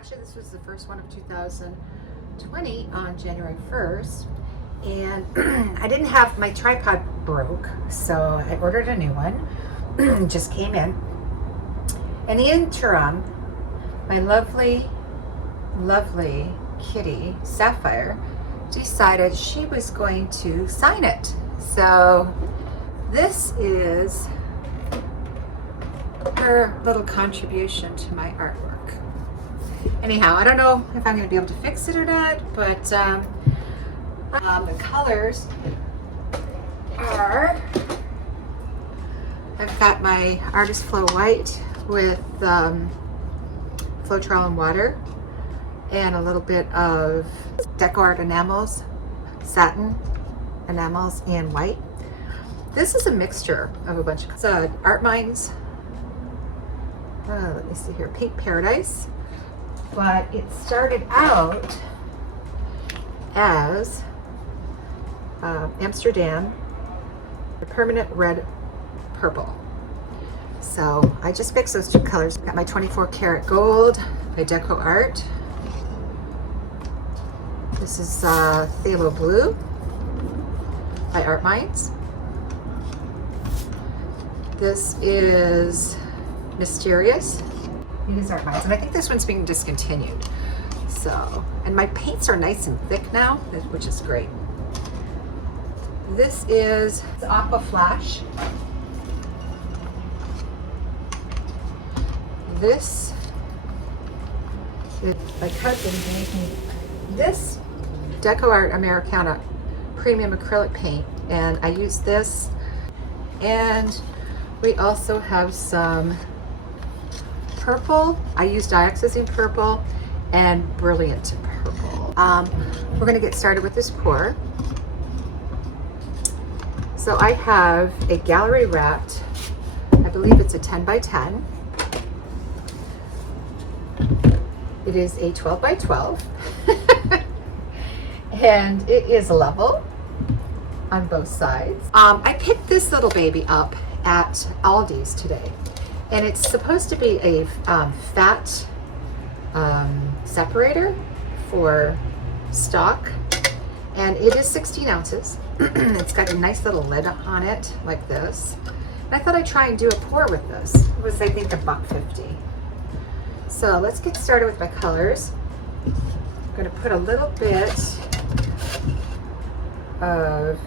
Actually, this was the first one of 2020 on January 1st. And I didn't have, my tripod broke, so I ordered a new one. Just came in. In the interim, my lovely kitty, Sapphire, decided she was going to sign it. So this is her little contribution to my artwork. Anyhow, I don't know if I'm going to be able to fix it or not, but the colors are, I've got my Artist Flow White with Floetrol and water, and a little bit of Deco Art enamels, satin enamels, and white. This is a mixture of a bunch of Art Minds. Let me see here, Pink Paradise. But it started out as Amsterdam, the Permanent Red Purple. So I just fixed those two colors. Got my 24 karat gold by Deco Art. This is Phthalo Blue by Art Minds. This is Mysterious. It is Art Minds, and I think this one's being discontinued. So, and my paints are nice and thick now, which is great. This is Aqua Flash. This is, my cousin gave me this Deco Art Americana premium acrylic paint, and I use this. And we also have some purple. I use dioxazine purple and brilliant purple. We're going to get started with this pour. So I have a gallery wrapped, I believe it's a 10 by 10. It is a 12 by 12. And it is level on both sides. I picked this little baby up at Aldi's today. And it's supposed to be a fat separator for stock. And it is 16 ounces. It's got a nice little lid on it, like this. And I thought I'd try and do a pour with this. It was, I think, $1.50. So let's get started with my colors. I'm gonna put a little bit of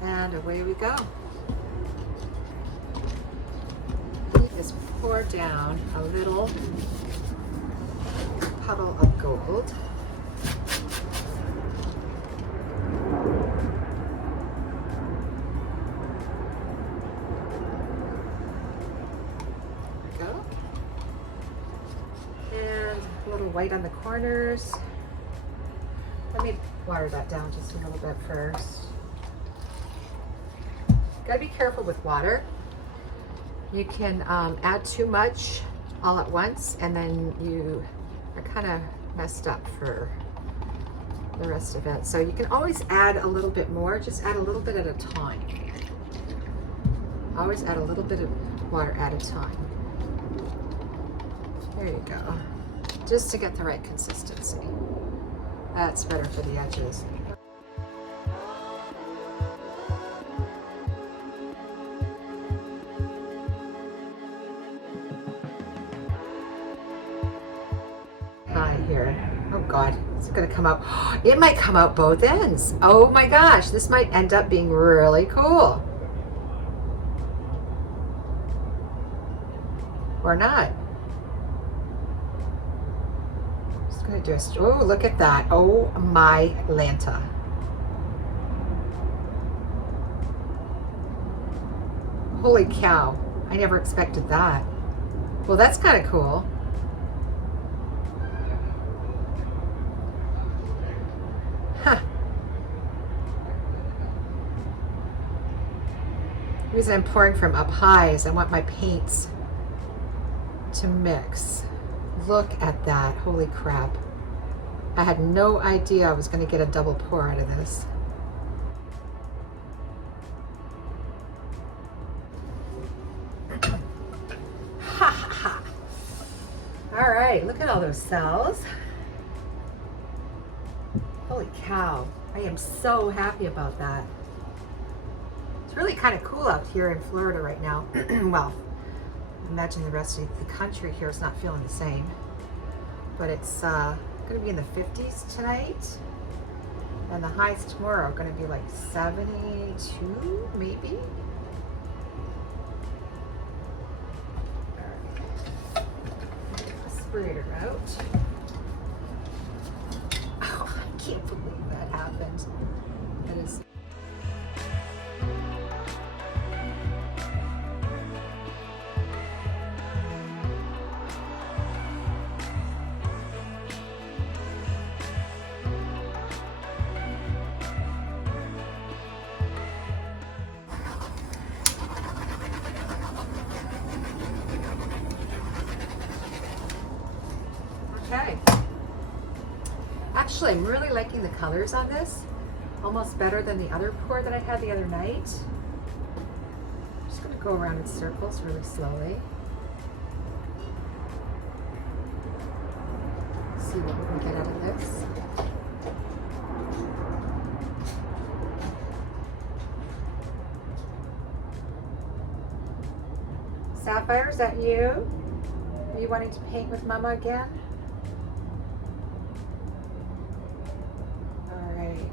and away we go. Just pour down a little puddle of gold. There we go. And a little white on the corners. Let me water that down just a little bit first. Gotta be careful with water. You can add too much all at once, and then you are kind of messed up for the rest of it. So you can always add a little bit more, just add a little bit at a time. Always add a little bit of water at a time. There you go. Just to get the right consistency. That's better for the edges. Here. Oh God, it's gonna come out. It might come out both ends. Oh my gosh, this might end up being really cool. Or not. Just gonna do a, oh, look at that. Oh my Lanta. Holy cow, I never expected that. Well, that's kind of cool. Huh. The reason I'm pouring from up high is I want my paints to mix. Look at that, holy crap. I had no idea I was going to get a double pour out of this. Ha ha ha. All right, look at all those cells. Holy cow, I am so happy about that. It's really kind of cool out here in Florida right now. Well, imagine the rest of the country here is not feeling the same. But it's going to be in the 50s tonight. And the highs tomorrow are going to be like 72, maybe? All right. Sprayer out. Oh, I can't believe that happened. That is. Okay. Actually, I'm really liking the colors on this. Almost better than the other pour that I had the other night. I'm just going to go around in circles really slowly. See what we can get out of this. Sapphire, is that you? Are you wanting to paint with Mama again? All right.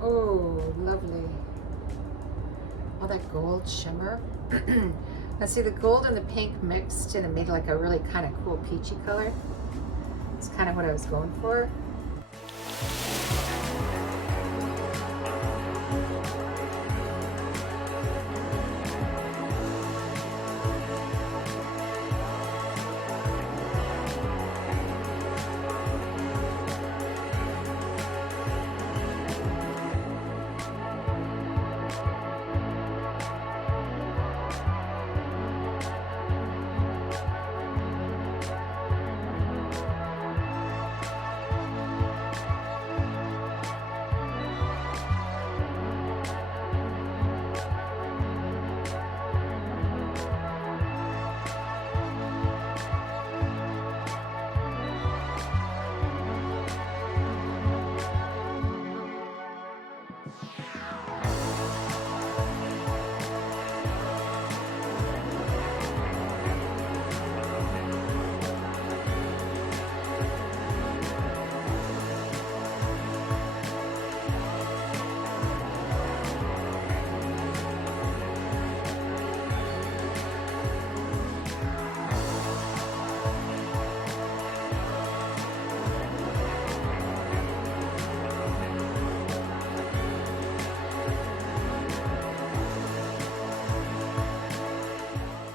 Oh, lovely. All that gold shimmer. Now see, the gold and the pink mixed and it made like a really kind of cool peachy color. It's kind of what I was going for.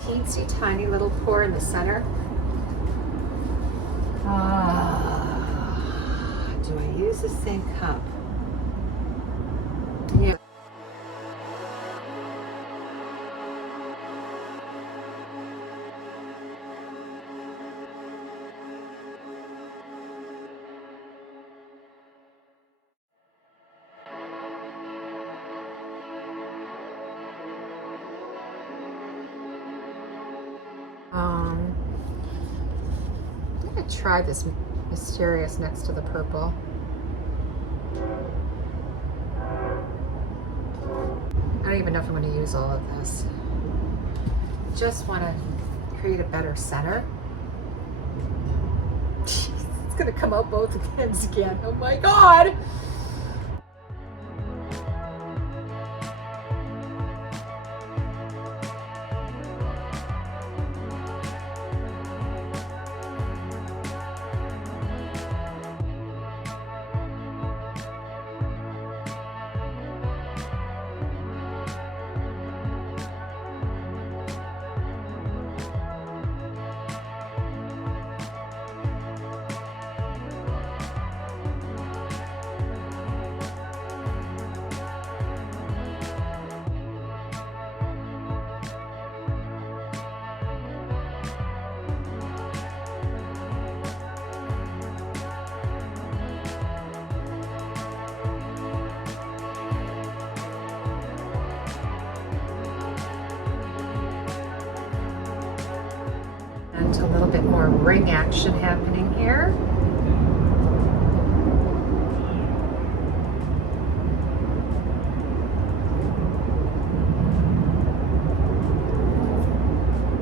Teensy tiny little pour in the center. Do I use the same cup? Yeah. I'm gonna try this mysterious next to the purple. I don't even know if I'm going to use all of this. Just want to create a better center. Jeez, it's going to come out both ends again. Oh my God! And a little bit more ring action happening here.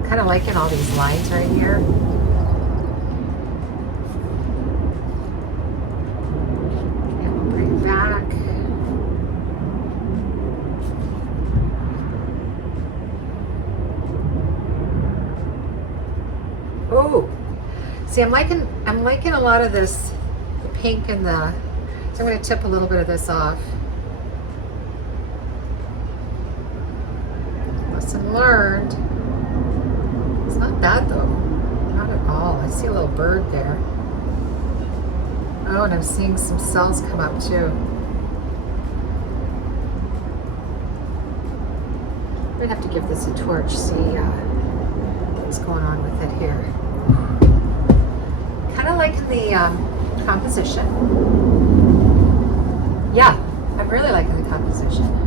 Kind of liking all these lines right here. And we'll bring it back. Oh, see, I'm liking a lot of this, the pink and the, so I'm going to tip a little bit of this off. Lesson learned. It's not bad though, not at all. I see a little bird there. Oh, and I'm seeing some cells come up too. I'm going to have to give this a torch, see what's going on with it here. Kind of liking the composition. Yeah, I'm really liking the composition.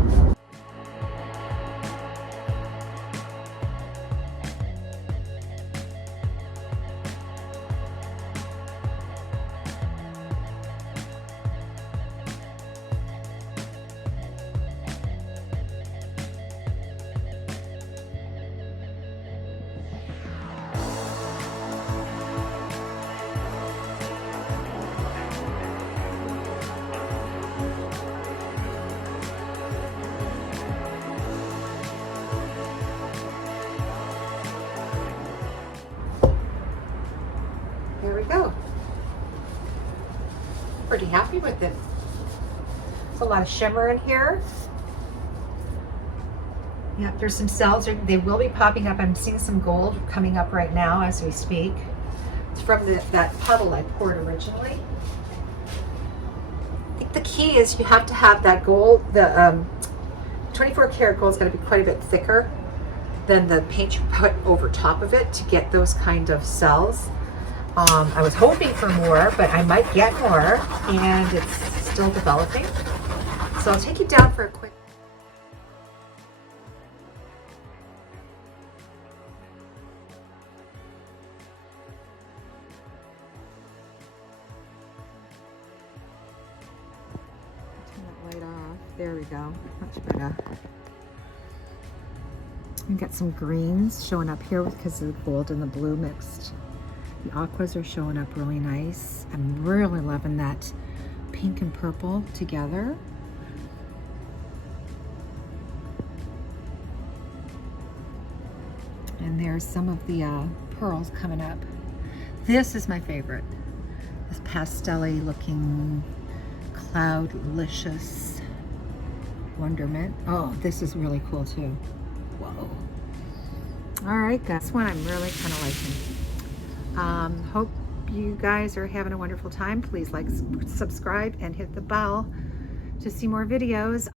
There we go. Pretty happy with it. There's a lot of shimmer in here. Yeah, there's some cells. They will be popping up. I'm seeing some gold coming up right now as we speak. It's from that puddle I poured originally. I think the key is you have to have that gold. The 24 karat gold's got to be quite a bit thicker than the paint you put over top of it to get those kind of cells. I was hoping for more, but I might get more, and it's still developing. So I'll take you down for a quick. Turn that light off. There we go. Much better. And got some greens showing up here because of the gold and the blue mixed. The aquas are showing up really nice. I'm really loving that pink and purple together. And there's some of the pearls coming up. This is my favorite. This pastel-y looking cloudlicious wonderment. Oh, this is really cool too. Whoa. All right, guys. This one I'm really kind of liking. Hope you guys are having a wonderful time. Please like, subscribe, and hit the bell to see more videos.